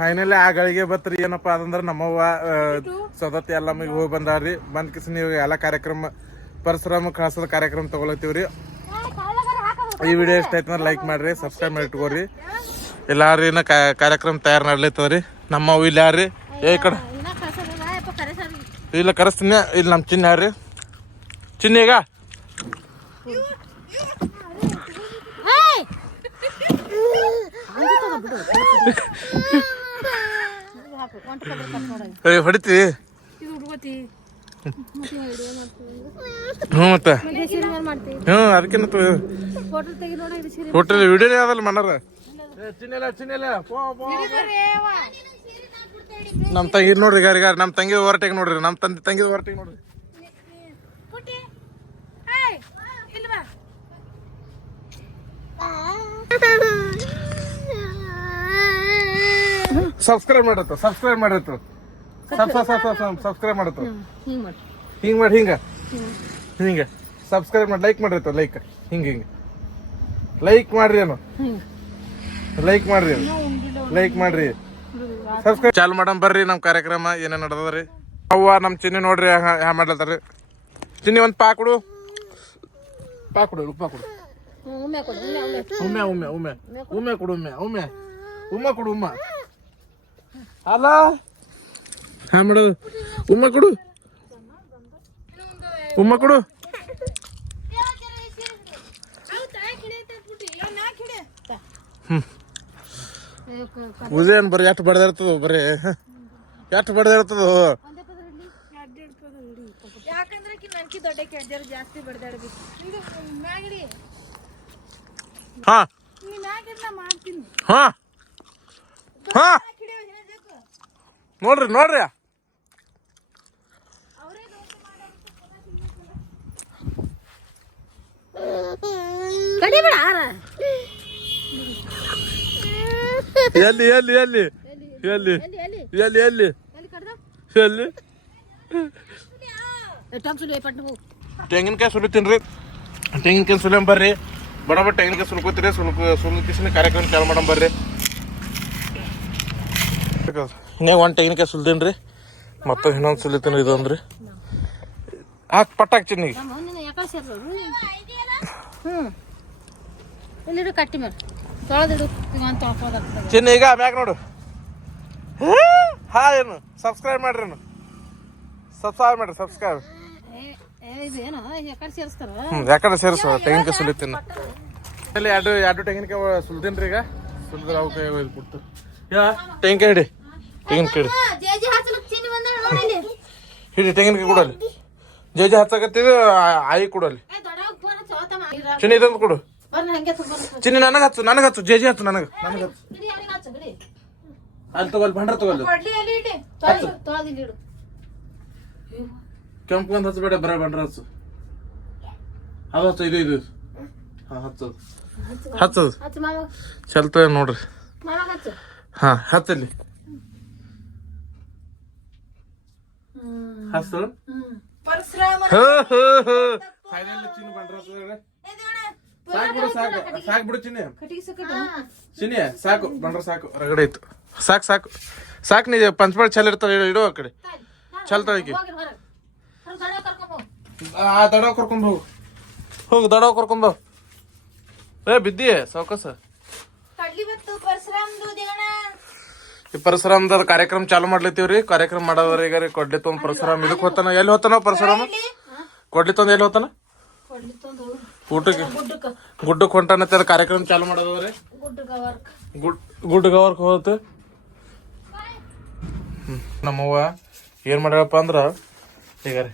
Finally ಆ ಗಳಿಗೆ ಬತ್ರಿ. ಏನಪ್ಪಾ ಅದಂದ್ರ ನಮ್ಮವ್ವ ಸದತಿ ಎಲ್ಲ ನಮಗೆ ಹೋಗಿ ಬಂದಾರ್ರಿ. ಬಂದ್ ಕಿಸ್ ನೀವು ಎಲ್ಲ ಕಾರ್ಯಕ್ರಮ ಪರಶುರಾಮ ಕಳ್ಸೋದ ಕಾರ್ಯಕ್ರಮ ತಗೊಳತ್ತೀವ್ರಿ. ಈ ವಿಡಿಯೋ ಇಷ್ಟ ಆಯ್ತು ಅಂದ್ರೆ ಲೈಕ್ ಮಾಡ್ರಿ, ಸಬ್ಸ್ಕ್ರೈಬ್ ಮಾಡಿ ಇಟ್ಕೋರಿ. ಎಲ್ಲಾರು ಏನ ಕಾರ್ಯಕ್ರಮ ತಯಾರು ಮಾಡ್ಲತ್ತದ್ರಿ. ನಮ್ಮವ್ವ ಇಲ್ಲಿ ಯಾರ್ರಿ ಈ ಕಡೆ ಇಲ್ಲ ಕರೆಸ್ತೀನಿ. ಇಲ್ಲಿ ನಮ್ಮ ಚಿನ್ನ ಯಾರ್ರಿ ಚಿನ್ನ ಈಗ ಹೊಡಿತಿ. ಹ್ಞೂ ಮತ್ತೆ ಅದಕ್ಕಿಂತ ಹೋಟೆಲ್ ವಿಡಿಯೋನೇ ಯಾವ್ದಲ್ಲ ಮಣ್ಣಾರ. ನಮ್ಮ ತಂಗಿ ನೋಡ್ರಿ ಗಾರಿಗಾರ ನಮ್ಮ ತಂಗಿ ಹೊರಟೆಗೆ ನೋಡ್ರಿ. ನಮ್ಮ ತಂಗಿ ಹೊರಟೆಗೆ ನೋಡ್ರಿ. ಸಬ್ಸ್ಕ್ರೈಬ್ ಮಾಡತ್ತ ಸಬ್ಸ್ಕ್ರೈಬ್ ಮಾಡತ್ತ ಸಬ್ಸ್ಕ್ರೈಬ್ ಮಾಡತ್ತ ಹಿಂಗ ಮಾಡಿ ಹಿಂಗ ಸಬ್ಸ್ಕ್ರೈಬ್ ಮಾಡಿ ಲೈಕ್ ಮಾಡಿರತ್ತ ಲೈಕ್ ಹಿಂಗ ಲೈಕ್ ಮಾಡ್ರಿ ಏನು ಲೈಕ್ ಮಾಡ್ರಿ ಸಬ್ಸ್ಕ್ರೈಬ್ ಚಾಲು ಮಾಡಮ್ ಬರ್ರಿ. ನಮ್ಮ ಕಾರ್ಯಕ್ರಮ ಏನೇನು ನಡೆದದ್ರಿ. ಅವ್ವ ನಮ್ಮ ಚಿನ್ನಿ ನೋಡ್ರಿ ಹ್ಯಾ ಮಾಡ್ಲತ್ತಾರ. ಚಿನ್ನಿ ಒಂದು ಪಾ ಕೊಡು ಉಪ್ಪ ಕೊಡು ಉಮ್ಮೆ ಕೊಡು ಅಲ್ಲ ಹ್ಯಾ ಮಾಡೋದು. ಉಮ್ಮ ಕೊಡು ಪೂಜೆ ಏನ್ ಬರೀ ಎಷ್ಟು ಬಡ್ದಿರ್ತದ ಬರೀ ಎಷ್ಟು ಬಡ್ದಿರ್ತದ. ಹಾ ಹಾ ಹಾ ನೋಡ್ರಿ ಎಲ್ಲಿ ಎಲ್ಲಿ ಎಲ್ಲಿ ಎಲ್ಲಿ ಎಲ್ಲಿ ಎಲ್ಲಿ ಎಲ್ಲಿ ತೆಂಗಿನಕಾಯಿ ಸುಲಿತೀನ್ರಿ. ತೆಂಗಿನಕಾಯಿ ಸುಲಿಯಂ ಬರ್ರಿ. ಬಡ ತೆಂಗಿನಕಾಯಿ ಸುಲ್ಕೋತೀರಿ. ಸುಲ್ಕಿಸಿನ ಕಾರ್ಯಕ್ರಮ ಚಾಲು ಮಾಡಮ್ ಬರ್ರಿ. ಇನ್ನೇ ಒಂದು ತೆಂಗಿನಕಾಯಿ ಸುಲ್ತೀನಿ ಮತ್ತೆ ಇನ್ನೊಂದು ಸುಲಿತೀನಿ. ಇದು ಅಂದ್ರಿ ಹಾಕ್ ಪಟ್ಟಾಕ್ ಚಿನ್ನಿಗೆ ಚಿನ್ನಿ ಈಗ ಮ್ಯಾಗ ನೋಡು. ಹಾ ಏನು ಸಬ್ಸ್ಕ್ರೈಬ್ ಮಾಡ್ರಿ ಸಬ್ಸ್ಕ್ರೈಬ್ ಯಾಕಡೆ ಸೇರಿಸ ತೆಂಗಿನಕಾಯಿ ಸುಲಿತೀನಿ. ಅಲ್ಲಿ ಎರಡು ತೆಂಗಿನಕಾಯಿ ಸುಲ್ತೀನಿ ಈಗ. ಸುಲಿದ್ರೆ ಅವು ಕೈ ಒಯ್ದು ಕೊಡ್ತು. ತೆಂಗಿನಕಾಯಿ ಹಿಡಿ ತೆಂಗಿನಕಾಯಿ ಕೊಡಲ್ಲಿ. ಜೇಜಿ ಹಚ್ಚಕತ್ತಿದ್ದು ಆಯಿ ಕೊಡಲ್ಲಿ. ಚಿನ್ನಿ ಇದೊಂದು ಕೊಡು. ಚಿನ್ನಿ ನನಗೆ ಹಚ್ಚು ಜೇಜಿ ಹಚ್ಚು ನನಗೆ ಅಲ್ಲಿ ತಗೊಳ್ಳಿ ಭಂಡ್ರ ತಗೊಳ್ಳಿ. ಕೆಂಪು ಒಂದು ಹಚ್ಚಬೇಡ ಬರ ಬಂಡ್ರ ಹಚ್ಚು. ಅದು ಹಚ್ಚು ಇದು ಹಚ್ಚದು ಚಲ್ತ ನೋಡ್ರಿ. ಹಾ ಹಚ್ಚಲ್ಲಿ ಹಚ್ಚು. ಸಾಕು ಬಿಡು ಚಿನ್ನಿ ಸಾಕು ಬಂಡ್ರ ಸಾಕು ರಗಡೆ ಇತ್ತು. ಸಾಕು ನೀ ಪಂಚಪಾಳ ಚಲ್ ಇರ್ತಾರ ಇಡೋ ಆ ಕಡೆ ಚಲ್ತಾಳಿಕೆ. ದಡ ಕರ್ಕೊಂಡ್ ಹೋಗು ದಡ ಕರ್ಕೊಂಡ್ ಬಿದ್ದಿ ಸಾವಕಾಸ. ಈ ಪರಶುರಾಮದ ಕಾರ್ಯಕ್ರಮ ಚಾಲು ಮಾಡ್ಲತ್ತೀವ್ರಿ. ಕಾರ್ಯಕ್ರಮ ಮಾಡೋದ್ರ ಈಗ ಕೊಡ್ಲಿ ತೊಂದ್ ಪರಶುರಾಮ್ ಇದಕ್ ಹೋತಾನ. ಎಲ್ಲಿ ಹೋತಾನ ಪರಶುರಾಮ? ಕೊಡ್ಲಿ ತೊಂದ್ ಎಲ್ಲಿ ಹೋತಾನ? ಊಟಕ್ಕೆ ಗುಡ್ಡಕ್ಕೆ ಹೊಂಟಾನತ್ತೆ. ಅದ ಕಾರ್ಯಕ್ರಮ ಚಾಲು ಮಾಡೋದ್ರಿ. ಗುಡ್ ಗವರ್ಕ್ ಹೋತ. ನಮ್ಮವ್ವ ಏನ್ ಮಾಡ್ಯಾರಪ್ಪ ಅಂದ್ರ ಈಗ ರೀ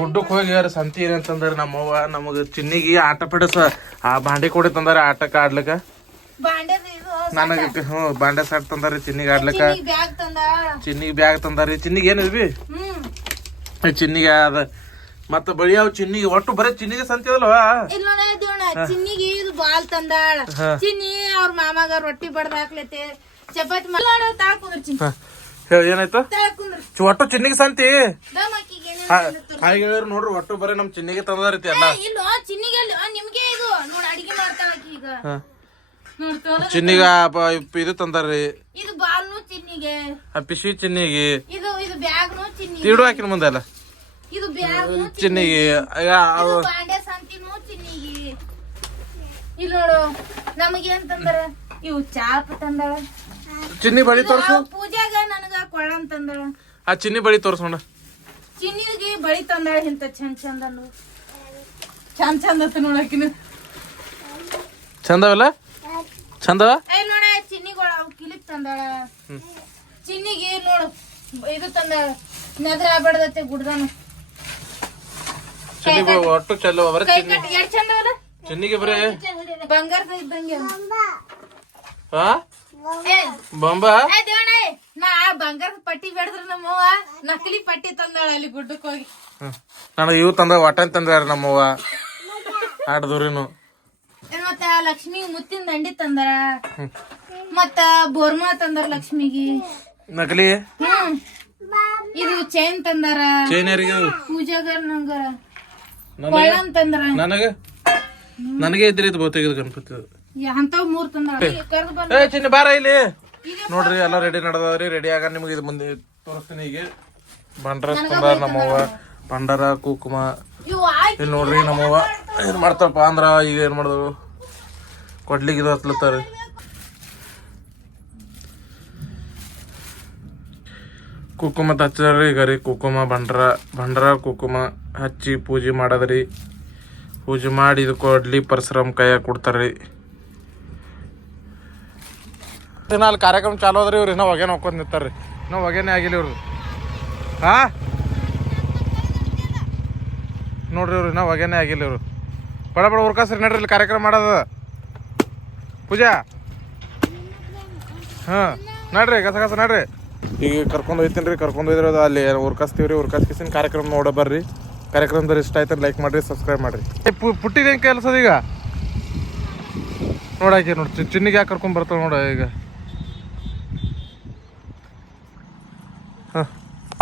ಗುಡ್ಡಕ್ಕೆ ಹೋಗಿ ಸಂತಿ ಏನಂತಂದ್ರ ನಮ್ಮವ್ವ ನಮಗ ಚಿನ್ನಿಗೆ ಆಟ ಪಡಸ ಆ ಬಾಂಡೆ ಕೊಡಿ ತಂದಾರ ಆಟಕ್ಕ ಆಡ್ಲಕ್ಕ. ನನಗ ಬಾಂಡೆ ಸಾಟ್ ತಂದಾರಿ ಚಿನ್ನಿಗೆ ಆಡ್ಲಕ್ಕ. ಚಿನ್ನಿಗೆ ಬ್ಯಾಗ್ ತಂದಾರಿ. ಚಿನ್ನಿಗೆ ಏನಿದ್ವಿ ಚಿನ್ನಿಗೆ ಅದ ಮತ್ತ ಬಳಿ ಅವ್ ಚಿನ್ನಿಗೆ ಒಟ್ಟು ಬರೀ ಚಿನ್ನಿಗೆ ಸಂತಿ ಅದಲ್ವ. ಚಿನ್ನಿಗೆ ಇದು ಬಾಲ್ ತಂದಾಳ. ಚಿನ್ನಿ ಅವ್ರ ಮಾಮಾಗ ರೊಟ್ಟಿ ಬಡ್ದ ಹಾಕ್ಲೈತೆ ಚಪಾತಿ ಏನಾಯ್ತು ಒಟ್ಟು ಚಿನ್ನಿಗೆ ಸಂತಿ ಹಾಗೆ ನೋಡ್ರಿ. ಒಟ್ಟು ಬರೀ ನಮ್ ಚಿನ್ನಿಗೆ ತಂದೈತಿ ಎಲ್ಲ. ಚಿನ್ನಿಗ ಇದು ತಂದಾರ್ರಿ. ಚಿನ್ನಿಗೆ, ಆ ಪಿಶವಿ ಚಿನ್ನಿಗೆ, ಇದು ಇದು ಬ್ಯಾಗ್ನು ಚಿನ್ನಿಗೆ, ತೀಡು ಹಾಕಿನ ಮುಂದೆ ಅಲ್ಲ ಇದು ಬ್ಯಾಗ್ನು ಚಿನ್ನಿಗೆ, ಇದು ಬಾಂಡೆ ಸಂತಿನೂ ಚಿನ್ನಿಗೆ. ಇಲ್ಲಿ ನೋಡು ನಮಗೇನ್ ತಂದಾರ, ಇವು ಚಾಪ್ ತಂದಾಳ ಚಿನ್ನಿ ಬಳಿ ತೋರ್ಸು. ಪೂಜಾಗ ನನಗ ಕೊಳ್ಳಂ ತಂದಾಳ. ಆ ಚಿನ್ನಿ ಬಳಿ ತೋರ್ಸೋಣ. ಚಿನ್ನಿಗೆ ಬಳಿ ತಂದಾಳ ಇಂತ ಚಂದ ಚಂದ ಚಂದ ಚಂದ ಅಂತ ನೋಡಕಿನ ಚಂದವಲ್ಲ ಚಂದವ. ನೋಡ ಚಿನ್ನಿಗಳ ಅವು ಕಿಲಿಕ್ ತಂದಾಳ. ಚಿನ್ನಿಗೆ ನೋಡು ಇದು ತಂದಾಳ, ನದ್ರ ಆಗ್ಬಾರ್ದತ್ತೆ ಗುಡ್ದಾನು. ಚಿನ್ನಿಗೆ ಒಟ್ಟು ಚಲೋ ಅವರ ಕೈ ಕಟ್ ಎಷ್ಟ್ ಚಂದವಲ್ಲ ಚಿನ್ನಿಗೆ ಬರೇ ಬಂಗಾರದ ಇದ್ದಂಗೆ. ಹಾ ಏ ಬಂಬ ಏ ದೇವಣ್ಣ, ನಾ ಬಂಗಾರದ ಪಟ್ಟಿ ಬೇಡದ್ರ ನಮ್ಮವ್ವ ನಕಲಿ ಪಟ್ಟಿ ತಂದಾಳ ಅಲ್ಲಿ ಗುಡ್ಡಕ್ ಹೋಗಿ. ನನಗೆ ಇವು ತಂದ ವಾಟನ್ ತಂದಾರ ನಮ್ಮವ್ವ ಆಡ್ದವ್ರಿನು. ಮತ್ತ ಲಕ್ಷ್ಮಿ ಮುತ್ತಿನ ದಂಡಿ ತಂದಾರ, ಮತ್ತ ಬೋರ್ಮಾ ತಂದಾರ ಲಕ್ಷ್ಮಿಗೆ. ನಕಲಿ ಇದು ಚೈನ್ ತಂದಾರ. ಚೈನ್ ಯಾರಿಗೆ? ಪೂಜಾಗರ್ ನಂಗ ಕೊಳ್ಳಂ ತಂದಾರ. ನನಗೆ ಇದ್ರಿ ಇದು ಬಹುತೇಕ ಗಣಪತಿ ಅಂತವ್ 3 ತಂದಾರ. ಕರ್ದು ಬಂದ ಏ ಚಿನ್ನಿ ಬಾರ ಇಲ್ಲಿ ನೋಡ್ರಿ. ಎಲ್ಲ ರೆಡಿ ನಡದವ್ರಿ. ರೆಡಿ ಆಗ ನಿಮ್ಗೆ ಇದು ಮುಂದೆ ತೋರಿಸ್ತೀನಿ. ಈಗ ಬಂಡ್ರ ತಂದಾರ ನಮ್ಮವ್ವ, ಬಂಡಾರ ಕುಕುಮ. ಇವು ಆಯ್ತು ಇಲ್ಲಿ ನೋಡ್ರಿ ನಮ್ಮವ್ವ ಏನ್ ಮಾಡ್ತಾರಪ್ಪ ಅಂದ್ರ ಈಗ ಏನ್ ಮಾಡಿದ್ರು ಕೊಡ್ಲಿಕ್ಕೆ ಇದು ಹತ್ಲತ್ತಾರ. ಕುಕುಮ ಹಚ್ಚಾರ್ರಿ. ಈಗ ರೀ ಕುಕುಮ ಬಂಡ್ರ ಕುಕುಮ ಹಚ್ಚಿ ಪೂಜೆ ಮಾಡದ್ರಿ. ಪೂಜೆ ಮಾಡಿ ಇದು ಕೊಡ್ಲಿ ಪರಶುರಾಮ್ ಕೈಯಾಗ ಕೊಡ್ತಾರ್ರಿ. ಅಲ್ಲಿ ಕಾರ್ಯಕ್ರಮ ಚಾಲು ಅದ್ರಿ. ಇವ್ರು ಇನ್ನೂ ಹೊಗೆನ ಹೋಗ್ಕೊಂಡ್ ನಿಂತಾರ್ರಿ. ಇನ್ನೂ ಹೊಗೆನೇ ಆಗಿಲ್ಲ ಇವ್ರು. ಹಾ ನೋಡ್ರಿ ಇವ್ರು ಇನ್ನೂ ಹೊಗೆನೇ ಆಗಿಲ್ಲ ಇವ್ರು. ಬಡ ಬಡ ಉರ್ಕಾಸ್ರಿ ನಡ್ರಿ ಇಲ್ಲಿ ಕಾರ್ಯಕ್ರಮ ಮಾಡೋದ ಪೂಜಾ. ಹಾ ನಡ್ರಿ ಕಸ ನಡ್ರಿ. ಈಗ ಕರ್ಕೊಂಡು ಹೋಯ್ತೀನಿ ರೀ. ಕರ್ಕೊಂಡು ಹೋಯ್ದಿರೋದು ಅಲ್ಲಿ ಉರ್ಕಾಸ್ತೀವ್ರಿ. ಉರ್ಕಾಸ್ಕಿಸಿನ ಕಾರ್ಯಕ್ರಮ ನೋಡ ಬರ್ರಿ. ಕಾರ್ಯಕ್ರಮದಲ್ಲಿ ಇಷ್ಟ ಆಯ್ತು ಲೈಕ್ ಮಾಡ್ರಿ, ಸಬ್ಸ್ಕ್ರೈಬ್ ಮಾಡ್ರಿ. ಪುಟ್ಟಿಗೆ ಹೆಂಗೆ ಕೆಲಸದ ಈಗ ನೋಡಾಕಿ ನೋಡಿ. ಚಿನ್ನಿಗೆ ಯಾಕೆ ಕರ್ಕೊಂಡ್ ಬರ್ತಾವ ನೋಡ. ಈಗ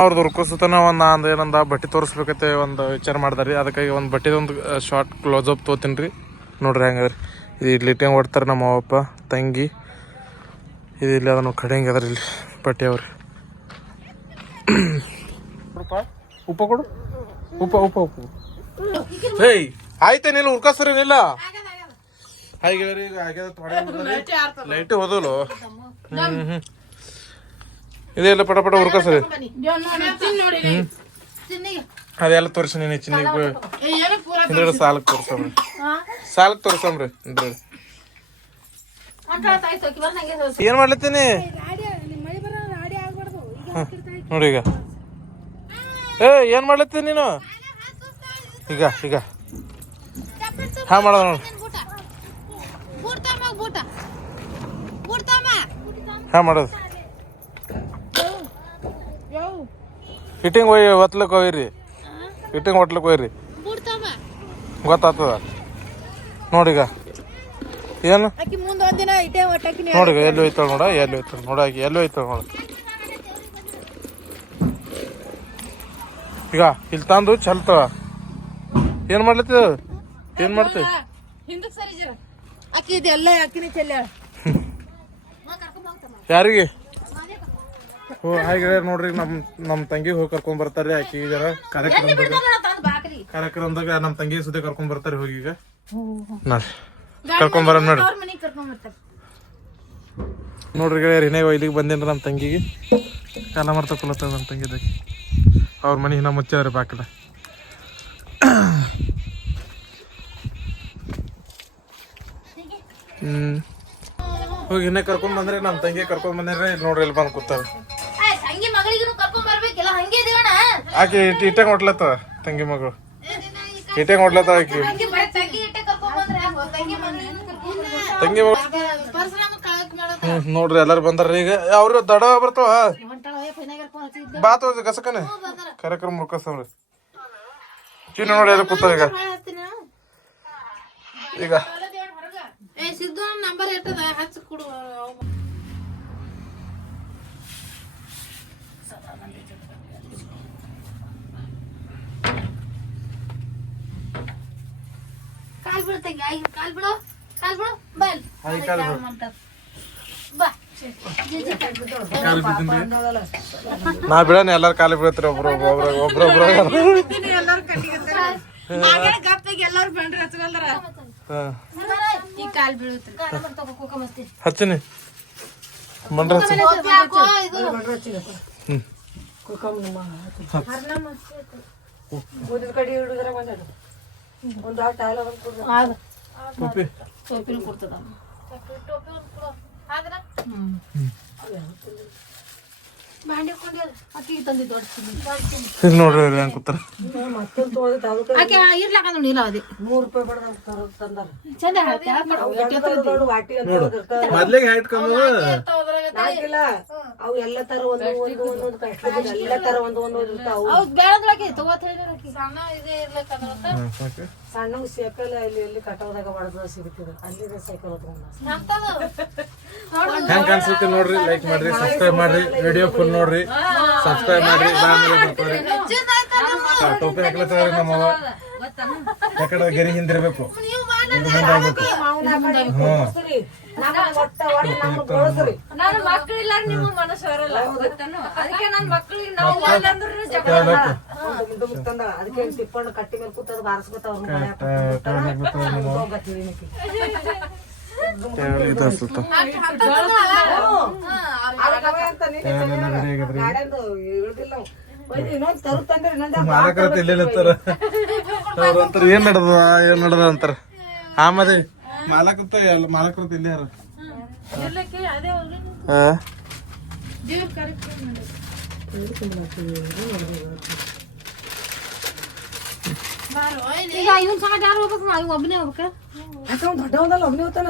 ಅವ್ರದ್ದು ಉರ್ಕೋಸತನ ಒಂದು ಏನಂದ ಬಟ್ಟೆ ತೋರಿಸ್ಬೇಕತ್ತೆ ಒಂದು ವಿಚಾರ ಮಾಡ್ದಾರಿ. ಅದಕ್ಕಾಗಿ ಒಂದು ಬಟ್ಟೆದೊಂದು ಶಾರ್ಟ್ ಕ್ಲೋಸ್ ಅಪ್ ತೊಗೋತೀನಿ ರೀ. ನೋಡ್ರಿ ಹೆಂಗದ್ರಿ. ಇದು ಇಲ್ಲಿ ಇಟ್ಟಂಗೆ ಹೊಡ್ತಾರೆ ನಮ್ಮ ಅವಪ್ಪ ತಂಗಿ. ಇದು ಇಲ್ಲಿ ಅದನ್ನು ಕಡೆಯಂಗೆ ಅದ್ರಿ ಇಲ್ಲಿ ಬಟ್ಟೆ ಅವ್ರಿ. ಉಪ್ಪ ಕೊಡು. ಉಪ್ಪ ಏಯ್ ಆಯ್ತೇನಿಲ್ಲ ಉರ್ಕಾಸ್ರೇನಿಲ್ಲ. ಹಾಗೆ ಲೈಟ್ ಹೋದಲು. ಇದೆಲ್ಲ ಪಟ ಪಟ ಉರ್ಕಾಸ್ರಿ. ಅದೆಲ್ಲ ತೋರಿಸಿ ನೀನು ಚಿನ್ನಿಗೆ ಹಿಂದ್ಗಡೆ ಸಾಲಕ್ಕೆ ತೋರ್ಸಮ್ರಿ. ಸಾಲಕ್ಕೆ ತೋರ್ಸಮ್ರಿ. ಏನ್ ಮಾಡ್ಲತ್ತೀನಿ ನೋಡಿ. ಈಗ ಏನ್ ಮಾಡ್ಲತ್ತೀನಿ ನೀನು? ಈಗ ಹಾ ಮಾಡೋದು ನೋಡಿ. ಹಾ ಮಾಡೋದು ಫಿಟ್ಟಿಂಗ್ ಒತ್ಲಕ್ ಹೋಯ್ರಿ. ಫಿಟ್ಟಿಂಗ್ ಹೊಟ್ಲಕ್ ಹೋಯ್ರಿ. ಗೊತ್ತಾಗ್ತದ ನೋಡಿಗ. ಏನು ನೋಡಿಗ ಎಲ್ಲಿ ಹೋಯ್ತಾಳ ನೋಡ. ಎಲ್ಲಿ ಹೋಯ್ತಾಳ ನೋಡ. ಆಕಿ ಎಲ್ಲಿ ಹೋಯ್ತಾಳ ನೋಡ. ಈಗ ಇಲ್ಲಿ ತಂದು ಚಲ್ತವ. ಏನ್ ಮಾಡ್ಲತ್ತ? ಏನ್ ಮಾಡ್ತೀವಿ? ಯಾರಿಗೆ? ಹಾಗೆ ನೋಡ್ರಿ ನಮ್ ತಂಗಿ ಹೋಗಿ ಕರ್ಕೊಂಡ್ ಬರ್ತಾರ್ರಿ. ಆಕಿ ಜರ ಕಾರ್ಯಕ್ರಮದಾಗ ನಮ್ ತಂಗಿ ಸುದ್ದಿ ಕರ್ಕೊಂಡ್ ಬರ್ತಾರ. ಹೋಗಿ ಈಗ ಕರ್ಕೊಂಡ್ ಬರ ನೋಡ್ರಿ. ನೋಡ್ರಿ ಗೆಳೆಯರ್ ಹಿನೇಗ ಇಲ್ಲಿಗೆ ಬಂದೇನ್ರಿ ನಮ್ ತಂಗಿಗೆ. ಕಾಲ ಮಾಡ್ತಕೊಳತ್ತ ನಮ್ ತಂಗಿದಾಗ. ಅವ್ರ ಮನೆ ಇನ್ನ ಮುಚ್ಚಿದ್ರಿ ಬಾಕಿಲ. ಹೋಗಿ ಇನ್ನೇ ಕರ್ಕೊಂಡ್ ಬಂದ್ರಿ. ನಮ್ ತಂಗಿ ಕರ್ಕೊಂಡ್ ಬಂದ್ರಿ. ಇಲ್ಲಿ ನೋಡ್ರಿ ಇಲ್ಲಿ ಬಂದ್ ಕೂತಾರ. ಆಕಿ ಇಟ್ಟಂಗ್ ಹೊಟ್ಲತ್ತ ತಂಗಿ ಮಗಳು. ಇಟ್ಟಂಗ್ ಹೊಟ್ಲತ್ತ ಆಕಿ ತಂಗಿ ಮಗಳು. ನೋಡ್ರಿ ಎಲ್ಲಾರು ಬಂದಾರ್ರಿ. ಈಗ ಅವ್ರು ದಡ ಬರ್ತಾವ. ಬಾತ್ ಗಸಕನೆ ಕಾರ್ಯಕ್ರಮ ಮುರ್ಕಸ್ತಾವ್ರಿ. ಚಿನ್ನ ನೋಡಿ ಎಲ್ಲ ಕೂತಾವ. ಈಗ ನಂಬರ್ ಇರ್ತದ ಹಚ್ಚ ಕೊಡು. ಕಾಲ್ ಬಿಡು ತಂಗಿ. ಕಾಲ್ ಬಿಡು. ಬಾ ಕಾಲು ಬಿದ್ದೀನಿ ನಾ ಬಿಡೋಣ ಎಲ್ಲಾರು ಕಾಲು ಬೀಳತ್ರಿ ಒಬ್ರೊಬ್ರು ಹಚ್ಚಿನಿ ಮಂಡ್ರ ನೋಡ್ರಿ ಹಂಗ ಕೂತಾರ ಮೊದ್ಲಿಗೆ ಹೈಟ್ ಕಮ್ಮಿ ಅವು ಎಲ್ಲ ತರ ಎಲ್ಲ ತರ ಒಂದು ಇರ್ತಾವ ಸಣ್ಣ ಸೈಕಲ್ ಅಲ್ಲಿ ಎಲ್ಲಿ ಕಟ್ಟೋದಾಗ ಹೊಡೆದ ಸಿಗುತ್ತಿದೆ ಅಲ್ಲಿ ಸೈಕಲ್ ಹೆಂಗ್ ಕಾಣಿಸುತ್ತೆ ನೋಡ್ರಿ, ಲೈಕ್ ಮಾಡ್ರಿ, ಸಬ್ಸ್ಕ್ರೈಬ್ ಮಾಡ್ರಿ, ವಿಡಿಯೋ ಫುಲ್ ನೋಡ್ರಿ, ಸಬ್ಸ್ಕ್ರೈಬ್ ಮಾಡ್ರಿ. ಟೋಪಿ ಹಾಕ್ಲತ್ತಾರ ನಮ್ಮವ ಯಾಕಡೆ ಗೆರಿ ಹಿಂದಿರ್ಬೇಕು ನನ್ನ ಮಕ್ಕಳಿಲ್ಲ ನಿಮ್ಮ ಮನಸ್ಸು ಬರಲ್ಲ ಅದಕ್ಕೆ ನನ್ನ ಮಕ್ಕಳಿಗೆ ನಾವು ಅದಕ್ಕೆ ತಿಪ್ಕೊಂಡು ಕಟ್ಟಿ ಮೇಲೆ ಕೂತದ ಬಾರಿಸ್ಕೊತಾವ ಮಾಲಕರ ತಿಳ್ಲಿಲ್ಲತ್ತಾರ ಅವ್ರಂತಾರ ಏನ್ ನಡದ ಅಂತಾರ ಆಮದೆ ಮಾಲಕರು ತಿಲ್ಲಿ ಯಾರ ಈಗ ಇವನ್ ಸಂಗಟ ಯಾರು ಹೋಗ್ಬೇಕು? ಇವ್ ಒಬ್ಬನೇ ಹೋಗ್ಬೇಕ? ದೊಡ್ಡವಲ್ಲ ಒಬ್ಬನೇ ಹೋಗ್ತಾನ.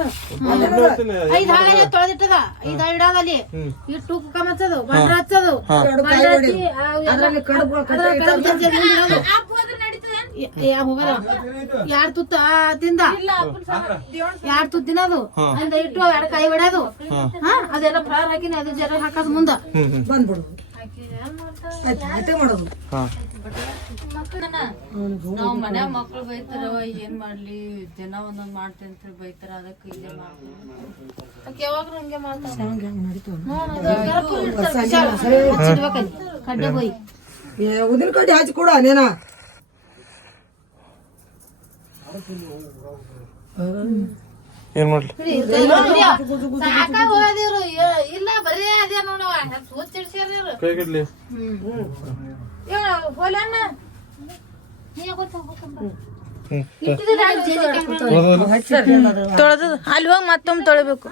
5 ಹಾಳೆ ತೊಳೆದಿಟ್ಟದ 5 ಹಾಳೆ ಇಡೋದಲ್ಲಿ ಇಟ್ಟು ಕುಕ್ಕ ಮಚ್ಚದು ಬಂದ್ರ ಹಚ್ಚದು ಎರಡ್ ತುತ್ತ ತಿಂದ 2 ತುತ್ತ ತಿನ್ನೋದು ಅಂದ ಇಟ್ಟು 2 ಕಾಯಿ ಹೊಡ್ಯೋದು ಅದೆಲ್ಲ ಫ್ಲವರ್ ಹಾಕಿನಿ ಅದು ಜರ ಹಾಕೋದು ಮುಂದ ಬಂದ್ಬಿಡುದು ಮಾಡೋದು. ನಾವ್ ಮನ್ಯಾಗ ಮಕ್ಳು ಬೈತಾರ ಏನ್ ಮಾಡ್ಲಿ ದಿನ ಒಂದೊಂದ್ ಮಾಡ್ತೇನೆ ಅಂತ ಬೈತಾರ ಅದಕ್ಕೆ ಇಲ್ಲೇ ಮಾಡ್ತಾರೆ ಯಾವಾಗ್ಲೂ ಹಂಗೆ ಮಾಡ್ತಾರೆ ಕಡ್ಡೆ ಹೋಯ್ ಉದಿನ ಕಡ್ಡಿ ಹಚ್ಚಿ ಕೊಡ ನೇನ ಏನ್ ಮಾಡ್ಲಿ ಸಾಕಾಗ ಹೋದಿರು ಇಲ್ಲ ಬರೀ ಅದೇ ನೋಡವ ಸೂಚಿಡ್ಸ್ಯಾರ ಕೈಗಿಡ್ಲಿ ತೊಳೆದು ಅಲ್ಲಿ ಹೋಗಿ ಮತ್ತೊಮ್ಮೆ ತೊಳಿಬೇಕು.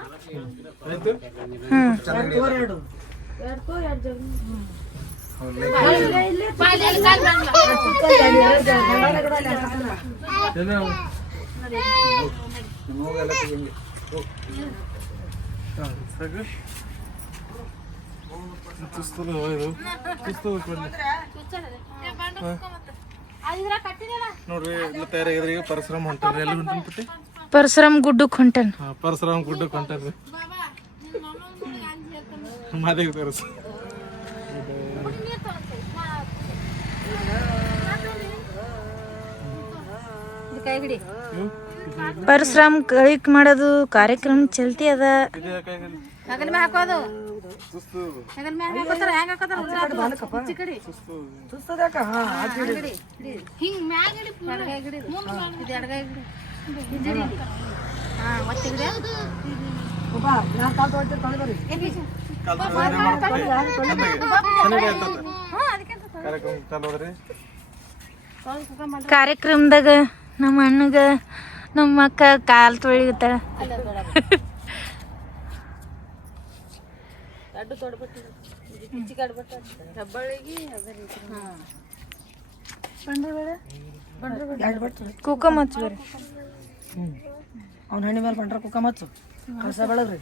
ನೋಡ್ರಿ ಎಲ್ಲ ತಯಾರಾಗಿದ್ರಿ. ಈಗ ಪರಶುರಾಮ್ ಹೊಂಟಾರ್ರಿ. ಎಲ್ಲಿ ಹೊಂಟನ್ಪತಿ? ಪರಶುರಾಮ್ ಗುಡ್ಡಕ್ಕೆ ಹೊಂಟನ್. ಪರಶುರಾಮ್ ಗುಡ್ಡಕ್ಕೆ ಹೊಂಟಾರ್ರಿ. ಮಾದೇವಿ ತೋರಿಸ ಪರಶುರಾಮ್ ಕಳಿಕ್ ಮಾಡೋದು ಕಾರ್ಯಕ್ರಮ ಚಲ್ತಿ ಅದ. ಹೆಗಲ ಮ್ಯಾಗ ಹಾಕೋದು ಹೆಗಲ ಮ್ಯಾಗ ಹಾಕೋತಾರ. ಹೆಂಗ ಹಾಕೋತಾರ ಹಿಂಗ್ ಮ್ಯಾಗ ಹಿಡಿ ಎಡಗೈ ಹಿಡಿ ಇದು ಎಡಗೈ ಹಿಡಿ ಇದು ಹಿಡಿ ಹಾ ಮತ್ತೆ ಹಿಡಿ ಕಾರ್ಯಕ್ರಮದಾಗ ನಮ್ಮ ಅಣ್ಣಗ ನಮ್ಮ ಅಕ್ಕ ಕಾಲ್ ತೊಳಿತಾಳ. ಕುಕ್ಕ ಮಚ್ಚ ಅವ್ನ ಹಣ್ಣಿ ಮೇಲೆ ಬಂಡ್ರ ಕುಕ್ಕ ಮಚ್ಚು ಕಸ ಬೆಳಗ್ರಿ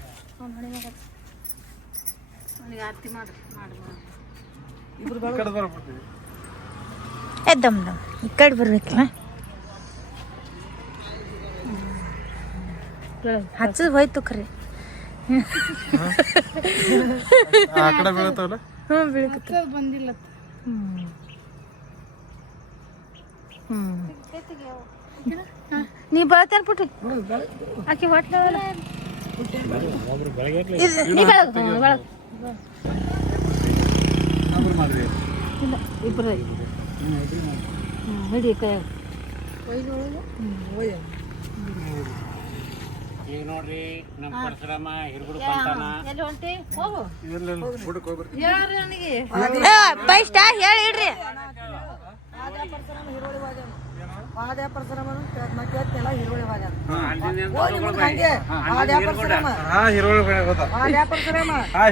ಎದ್ದಮ್ ಈ ಕಡೆ ಬರ್ಬೇಕಲ್ಲ. ಹಚ್ಚದ್ ಹೋಯ್ತು ಖರೆ. ಆ ಕಡೆ ಬೀಳತ್ತವಲ್ಲ. ಬಂದಿಲ್ಲ. ನೀ ಬಳತೇನ್ ಪುಟ್ಟಿ ಆಕಿ ಹೊಟ್ಟೆ ನೀ ಬೆಳಗು ಬೆಳಗು ಇಲ್ಲ ಇಬ್ಬರು ಹಿಡಿ ಕೈ ಈಗ ನೋಡ್ರಿ ನಮ್ಮ ಪರಶುರಾಮ ಹಿರಗುಡು ಬಂತಾನ. ಎಲ್ಲಿ ಹೊಂಟಿ ಹೋಗು ಯಾರು ನನಗೆ ಬೈಸ್ಟಾ ಹೇಳಿ ಇಡ್ರಿ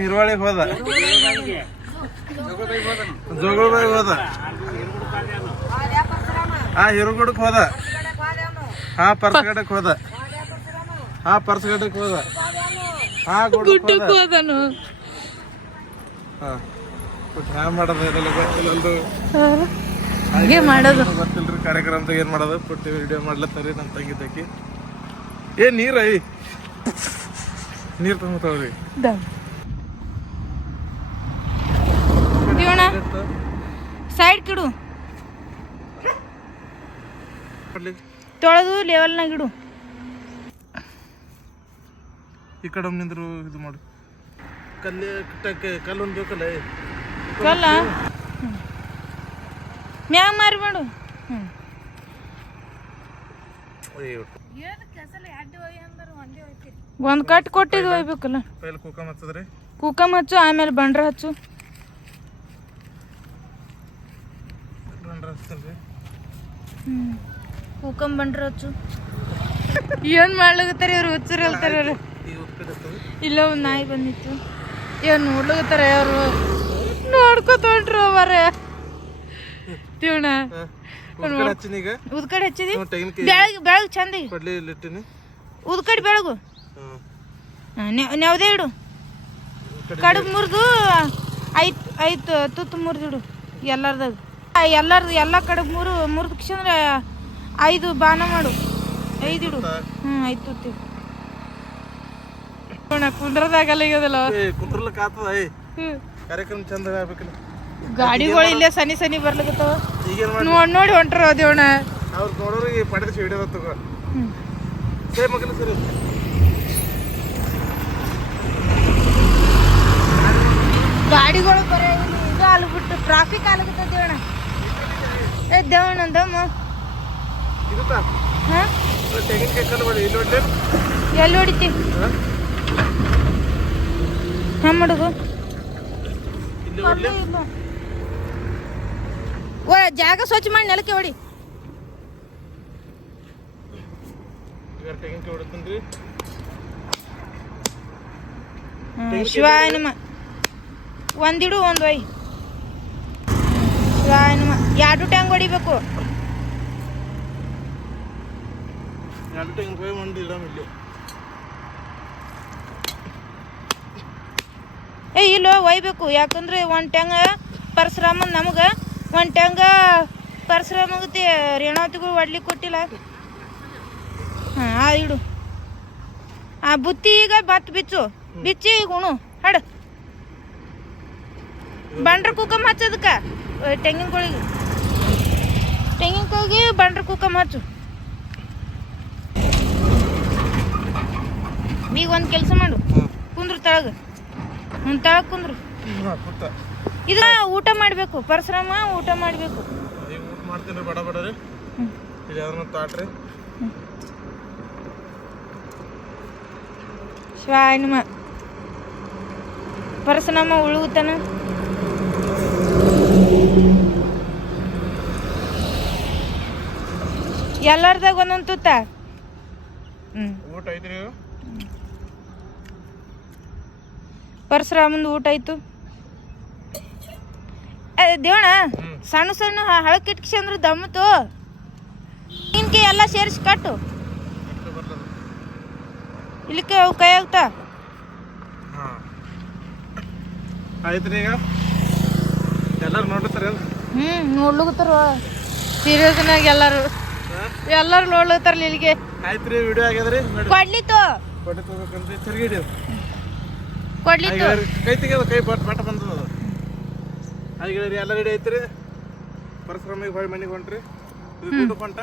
ಹಿರುವಳಿಗೆ ಹೋದ ಜೋಗುಳಬಾಯಿಗೆ ಹೋದ ಹಿರುಗುಡಕ್ ಹೋದ ಪರ್ಸಗಡಕ್ ಹೋದ ಪರ್ಸಗಡಕ್ ಹೋದ ಗುಡ್ಡಕ್ಕೆ ಹೋದನು ಹ್ಯಾಂಗ ಮಾಡೋದು ಇದೆಲ್ಲ ಗೊತ್ತಿಲ್ಲಲ್ದು ಹಾಗೆ ಮಾಡೋದು ಗೊತ್ತಿಲ್ರಿ ಕಾರ್ಯಕ್ರಮದಾಗ ಏನ್ ಮಾಡೋದು ಪುಟ್ಟಿ ವಿಡಿಯೋ ಮಾಡ್ಲತ್ತಾರಿ ನಮ್ಮ ತಂಗಿದ್ದಕ್ಕಿ ಏನ್ ನೀರ ನೀರ್ ತಗೋತಾವ್ರಿ ಸೈಡ್ ಕಿಡು ತೊಳೆದು ಲೆವೆಲ್ನಾಗ ಇಡು ಈ ಕಡೆ ನಿಂದ್ರು ಇದು ಮಾಡು ಕಲ್ಲು ಕಟ್ಟಕ್ಕೆ ಕಲ್ಲೊಂದು ಬೇಕಲ್ಲ ಕಲ್ಲ ಮ್ಯಾಗ ಮಾರಿ ಮಾಡು ಒಂದ್ ಕಟ್ ಕೊಟ್ಟಿದ್ದು ಒಯ್ಬೇಕಲ್ಲ ಪೈಲ್ ಕುಕ್ಕಮ್ ಹಚ್ಚದ್ರಿ ಕುಕ್ಕಮ್ ಹಚ್ಚು ಆಮೇಲೆ ಬಂಡ್ರ ಹಚ್ಚು ಕುಕ್ಕಮ್ ಬಂಡ್ರ ಹಚ್ಚು ಏನ್ ಮಾಡ್ಲಾಗತ್ತಾರ ಇವ್ರು ಹುಚ್ಚರ್ ಹೇಳ್ತಾರ ಇವ್ರು ಇಲ್ಲ ಒಂದ್ ನಾಯಿ ಬಂದಿತ್ತು ಏನ್ ನೋಡ್ಲಾಗತ್ತಾರ ಅವ್ರು ನೋಡ್ಕೊತೊಂಡ್ರು ಅವರ ತಿವಣ ಹಚ್ಚಿನೀಗ ಉದ್ಕಡೆ ಹಚ್ಚಿದಿ ಬೆಳಗ್ಗೆ ಬೆಳಗ್ಗೆ ಚಂದ ಕೊಡ್ಲಿ ಇಟ್ಟಿನಿ ಉದ್ಕಡೆ ಬೆಳಗು ನೆವದೇ ಇಡು ಕಡುಬು ಮುರಿದು ಐತ್ ತುತ್ತು ಮುರಿದಿಡು ಎಲ್ಲಾರ್ದಾಗ ಎಲ್ಲ ಕಡುಬು ಮುರಿದು ಕಿಶಂದ್ರೆ 5 ಬಾನ ಮಾಡು 5 ಇಡು 5 ತುತ್ತಿ ಕುಂದ್ರದಾಗಲ್ಲ ಈಗದಲ್ಲ ಕುಂದ್ರಲಕ್ಕ ಆತದ ಕಾರ್ಯಕ್ರಮ ಚಂದ ಆಗ್ಬೇಕಲ್ಲ ಗಾಡಿಗಳು ಇಲ್ಲೇ ಸನಿ ಬರ್ಲಿಕತ್ತಾವ ಈಗೇನ್ ಮಾಡಿ ನೋಡಿ ಹೊಂಟ್ರ ದೇವಣ ಅವ್ರು ನೋಡೋರಿಗೆ ಪಡೆದ ಹಿಡಿಯೋದ ತಗೋ ಸೇ ಮಗನ ಸರಿ ಗಾಡಿಗಳು ಬರೀ ಇದು ಅಲ್ಬಿಟ್ಟು ಟ್ರಾಫಿಕ್ ಆಗ್ಲಿಕತ್ತ ದೇವಣ ದೇವಣ ದಮ್ಮ ಇರುತ್ತಾ ಹಾ ತೆಂಗಿನಕಾಯಿ ಕಲ್ಲು ಮಾಡಿ ಇಲ್ಲಿ ಹೊಂಟೇನು ಎಲ್ಲಿ ಹೊಡಿತಿ ಹ್ಯಾಂಗ ಮಾಡೋದು ಇಲ್ಲಿ ಹೊಡ್ಲಿ ಜಾಗ ಸ್ವಚ್ಛ ಮಾಡಿ ನೆಲಕ್ಕೆ ಹೊಡಿ ಈಗ ತೆಂಗಿನಕಾಯಿ ಹೊಡಿತಂದ್ರಿ ಶಿವಾಯ ನಮ ಒಂದಿಡು ಒಂದು ಒಯ್ ಶಿವಾಯ ನಮ 2 ಟ್ಯಾಂಗ್ ಹೊಡಿಬೇಕು 2 ತೆಂಗಿನಕಾಯಿ ಒಂದು ಇಡಮ್ ಇಲ್ಲಿ ಇಲ್ಲ ಒಯ್ಬೇಕು ಯಾಕಂದ್ರೆ 1 ಟ್ಯಾಂಗ ಪರಶುರಾಮನ್ ನಮಗ 1 ಟ್ಯಾಂಗ ಪರಶುರಾಮಗತಿ ರೇಣಾವತಿಗಳು ಹೊಡ್ಲಿಕ್ಕೆ ಕೊಟ್ಟಿಲ್ಲ ಇಡು ಬುತ್ತಿ ಈಗ ಭತ್ತ ಬಿಚ್ಚಿ ಈಗ ಉಣು ಹಡ ಬಂಡ್ರ ಕುಕ್ಕಮ್ ಹಚ್ಚದಕ್ಕ ತೆಂಗಿನಕಾಯಿಗೆ ಬಂಡ್ರ ಕುಕ್ಕಮ್ ಹಚ್ಚು ಈಗ ಒಂದು ಕೆಲಸ ಮಾಡು ಕುಂದ್ರು ತಳಗ ತಳಗ್ ಕುಂದ್ರು ಇದ ಊಟ ಮಾಡ್ಬೇಕು ಪರಶುರಾಮ ಊಟ ಮಾಡ್ಬೇಕು ಈಗ ಊಟ ಮಾಡ್ತೀನಿ ಬಡ ಬಡರಿ ಇದು ಯಾವ್ದನ್ನ ತಾಟ್ರಿ ಶಿವಾಯ ನಮ ಪರಶುರಾಮ ಉಳುಗುತ್ತಾನ ಎಲ್ಲಾರ್ದಾಗ ಒಂದೊಂದು ತುತ್ತ ಊಟ ಐತ್ರಿ ಪರಶುರಾಮಂದು ಊಟ ಆಯ್ತು ದೇವಣ ಸಣ್ಣ ಸಣ್ಣ ಹಳಕಿಟ್ಕಿ ಅಂದ್ರೆ ದಮ್ಮತು ನಿನ್ಕೆ ಎಲ್ಲ ಸೇರಿಸಿ ಕಟ್ಟು ಇಲ್ಲಿಕ್ಕೆ ಅವು ಕೈ ಆಗ್ತಾ ಆಯ್ತ್ರಿ ಈಗ ಎಲ್ಲರೂ ನೋಡ್ತಾರೆ ನೋಡ್ಲುತ್ತಾರ ಸೀರಿಯಸ್ನಾಗ ಎಲ್ಲರೂ ನೋಡ್ಲತ್ತಾರಲ್ಲ ಇಲ್ಲಿಗೆ ಆಯ್ತ್ರಿ ವಿಡಿಯೋ ಆಗ್ಯದ್ರಿ ಕೊಡ್ಲಿತ್ತು ಕೊಟ್ಟು ತಗೋಬೇಕಂತ ತಿರ್ಗಿಡಿ ಕೊಡ್ಲಿತ್ತು ಕೈ ತೆಗೆದು ಕೈ ಬಟ್ ಬಂದದ ಅದು ಹಾಗೆ ಎಲ್ಲ ರೆಡಿ ಐತ್ರಿ ಪರಶುರಾಮಿಗೆ ಹೊಯ್ ಮನೆಗೆ ಹೊಂಟ್ರಿ ಇದು ಗುಡ್ಡು ಹೊಂಟ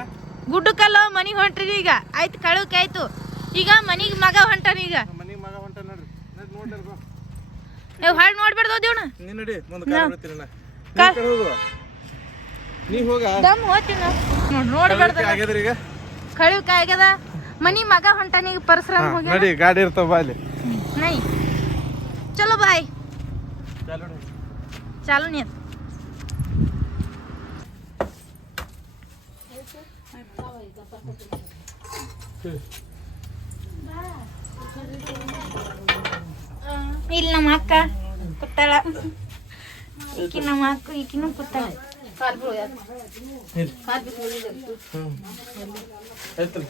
ಗುಡ್ಡಕ್ಕಲ್ಲ ಮನಿಗೆ ಹೊಂಟ್ರಿ ಈಗ ಆಯ್ತು ಕಳಕ್ಕೆ ಆಯ್ತು ಈಗ ಮನಿಗೆ ಮಗ ಹೊಂಟಾನ ಈಗ ಮನೆಗೆ ಹಾಳು ನೋಡ್ಬೇಡ್ದು ದೇವಣ್ಣ ನೀನ್ ನಡಿ ಮುಂದೆ ಕಾರ್ ಬಿಡ್ತೀನಿ ನಾ. ನೀ ಈ ಕಡೆ ಹೋಗು. ನೀ ಹೋಗ ದಮ್ ಹೋಗ್ತೀನಿ ನೋಡ್ಬೇಡ್ದ ಆಗ್ಯದ್ರಿ ಈಗ ಕಳಿವಿಕೆ ಆಗ್ಯದ ಮನಿ ಮಗ ಹೊಂಟಾನಿಗೆ ಪರಸ್ರಾಮ್ ಹೋಗಿ ನಡಿ ಗಾಡಿ ಇರ್ತಾವ ಬಾ ಅಲ್ಲಿ ನೈ ಚಲೋ ಬಾಯ್ ಚಾಲು ನೀ ಇಲ್ಲಿ ನಮ್ಮ ಅಕ್ಕ ಕೂತಾಳ ಈಕಿ ನಮ್ಮ ಅಕ್ಕ ಈಕಿನೂ ಕೂತಾಳ ಆಯ್ತಲ್ಲ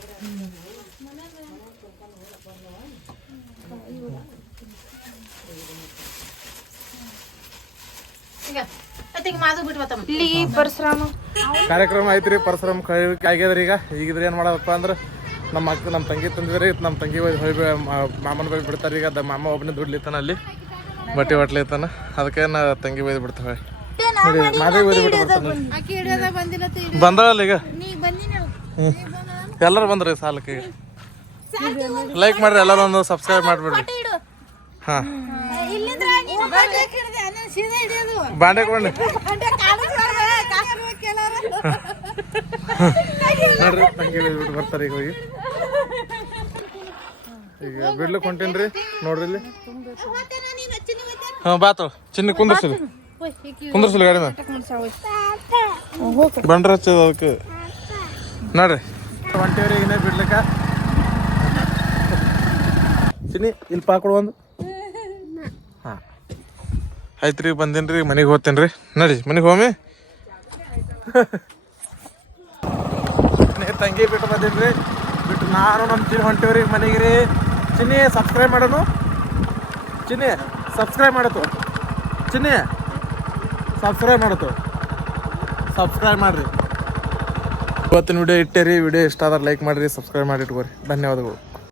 ಇಲ್ಲಿ ಪರಶುರಾಮ ಕಾರ್ಯಕ್ರಮ ಐತ್ರಿ ಪರಶುರಾಮ ಕಳಿವಿಕೆ ಆಗ್ಯದ್ರಿ ಈಗ ಈಗಿದ್ರೆ ಏನ್ ಮಾಡೋದಪ್ಪ ಅಂದ್ರೆ ನಮ್ಮ ಅಕ್ಕ ನಮ್ಮ ತಂಗಿ ತಂದಿದ್ರಿ ನಮ್ಮ ತಂಗಿ ಹೊಯ್ ಮಾಮನ ಬೈ ಬಿಡ್ತಾರೆ ಈಗ ಮಾಮ ಒಬ್ಬನೇ ದುಡ್ಲಿತ್ತಾನ ಅಲ್ಲಿ ಬಟ್ಟೆ ಹೊಟ್ಲಿತ್ತಾನ ಅದಕ್ಕೆ ನಾ ತಂಗಿ ಒಯ್ದು ಬಿಡ್ತಾವೆ ಮಾದೇ ಒಯ್ದು ಬಿಟ್ಟು ಬಂದಳಲ್ಲ ಈಗ ಎಲ್ಲರೂ ಬಂದ್ರಿ ಸಾಲಕ್ಕೆ ಲೈಕ್ ಮಾಡ್ರಿ ಎಲ್ಲರೂ ಒಂದು ಸಬ್ಸ್ಕ್ರೈಬ್ ಮಾಡ್ಬಿಡ್ರಿ ಹಾ ಬಾಂಡೆ ಕೊಂಡಿ ನೋಡ್ರಿ ತಂಗಿ ಬಿಟ್ಟು ಬರ್ತಾರೆ ಈಗ ಹೋಗಿ ಈಗ ಬಿಡ್ಲಿಕ್ಕೆ ಹೊಂಟೇನ್ರಿ ನೋಡ್ರಿ ಇಲ್ಲಿ ಹಾ ಬಾತು ಚಿನ್ನ ಕುಂದ್ರಸಿಲ್ಲ ಗಾಡಿನ ಬಂಡ್ರ ಹಚ್ಚದ ಅದಕ್ಕೆ ನೋಡ್ರಿ ಹೊಂಟೇವ್ರಿ ಈಗಿನ ಬಿಡ್ಲಿಕ್ಕ ಚಿನ್ನಿ ಇಲ್ಲಿ ಪಾಕೊಡು ಒಂದು ಹಾ ಆಯ್ತ್ರಿ ಬಂದೇನ್ರಿ ಮನೆಗೆ ಹೋಗ್ತೇನ್ರಿ ನಡಿ ಮನೆಗೆ ಹೋಮಿ ತಂಗಿ ಬಿಟ್ಟು ಬಂದೇನ್ರಿ ಬಿಟ್ಟು ನಾನು ನಮ್ಮ ಚಿನ್ನಿ ಹೊಂಟೇವ್ರಿ ಮನೆಗೆ ರೀ ಚಿನ್ನಿ ಸಬ್ಸ್ಕ್ರೈಬ್ ಮಾಡೋನು ಚಿನ್ನಿ ಸಬ್ಸ್ಕ್ರೈಬ್ ಮಾಡತ್ತು ಚಿನ್ನಿ ಸಬ್ಸ್ಕ್ರೈಬ್ ಮಾಡ್ರಿ ಇವತ್ತಿನ ವಿಡಿಯೋ ಇಟ್ಟೇರಿ ವಿಡಿಯೋ ಇಷ್ಟ ಆದ್ರೆ ಲೈಕ್ ಮಾಡಿರಿ ಸಬ್ಸ್ಕ್ರೈಬ್ ಮಾಡಿ ಇಟ್ಕೋರಿ ಧನ್ಯವಾದಗಳು.